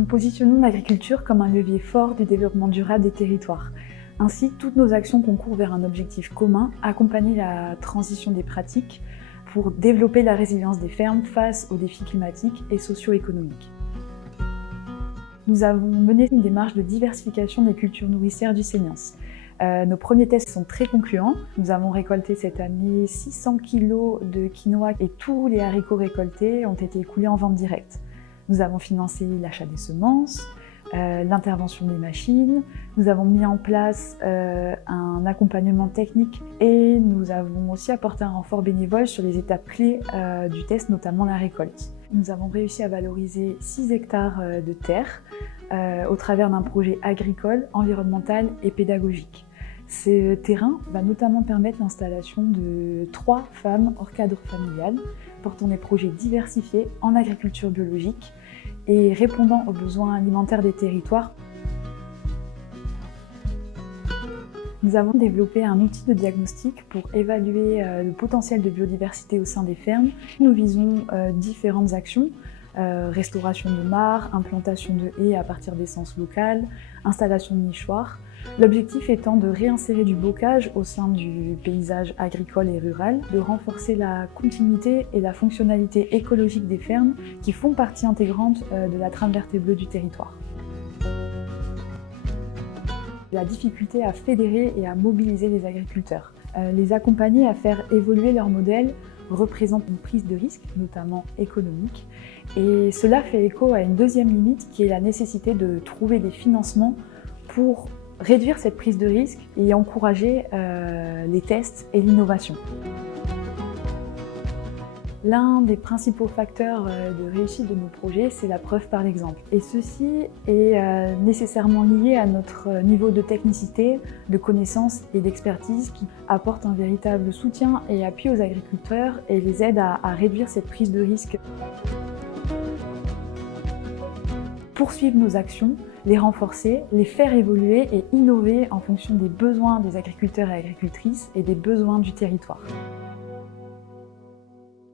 Nous positionnons l'agriculture comme un levier fort du développement durable des territoires. Ainsi, toutes nos actions concourent vers un objectif commun, accompagner la transition des pratiques pour développer la résilience des fermes face aux défis climatiques et socio-économiques. Nous avons mené une démarche de diversification des cultures nourricières du Seignance. Nos premiers tests sont très concluants. Nous avons récolté cette année 600 kg de quinoa et tous les haricots récoltés ont été écoulés en vente directe. Nous avons financé l'achat des semences, l'intervention des machines, nous avons mis en place un accompagnement technique et nous avons aussi apporté un renfort bénévole sur les étapes clés du test, notamment la récolte. Nous avons réussi à valoriser 6 hectares de terre au travers d'un projet agricole, environnemental et pédagogique. Ce terrain va notamment permettre l'installation de 3 femmes hors cadre familial, portant des projets diversifiés en agriculture biologique et répondant aux besoins alimentaires des territoires. Nous avons développé un outil de diagnostic pour évaluer le potentiel de biodiversité au sein des fermes. Nous visons différentes actions. Restauration de mares, implantation de haies à partir d'essences locales, installation de nichoirs. L'objectif étant de réinsérer du bocage au sein du paysage agricole et rural, de renforcer la continuité et la fonctionnalité écologique des fermes qui font partie intégrante de la trame verte et bleue du territoire. La difficulté à fédérer et à mobiliser les agriculteurs. Les accompagner à faire évoluer leur modèle représente une prise de risque, notamment économique, et cela fait écho à une deuxième limite qui est la nécessité de trouver des financements pour réduire cette prise de risque et encourager les tests et l'innovation. L'un des principaux facteurs de réussite de nos projets, c'est la preuve par l'exemple. Et ceci est nécessairement lié à notre niveau de technicité, de connaissance et d'expertise qui apporte un véritable soutien et appui aux agriculteurs et les aide à réduire cette prise de risque. Poursuivre nos actions, les renforcer, les faire évoluer et innover en fonction des besoins des agriculteurs et agricultrices et des besoins du territoire.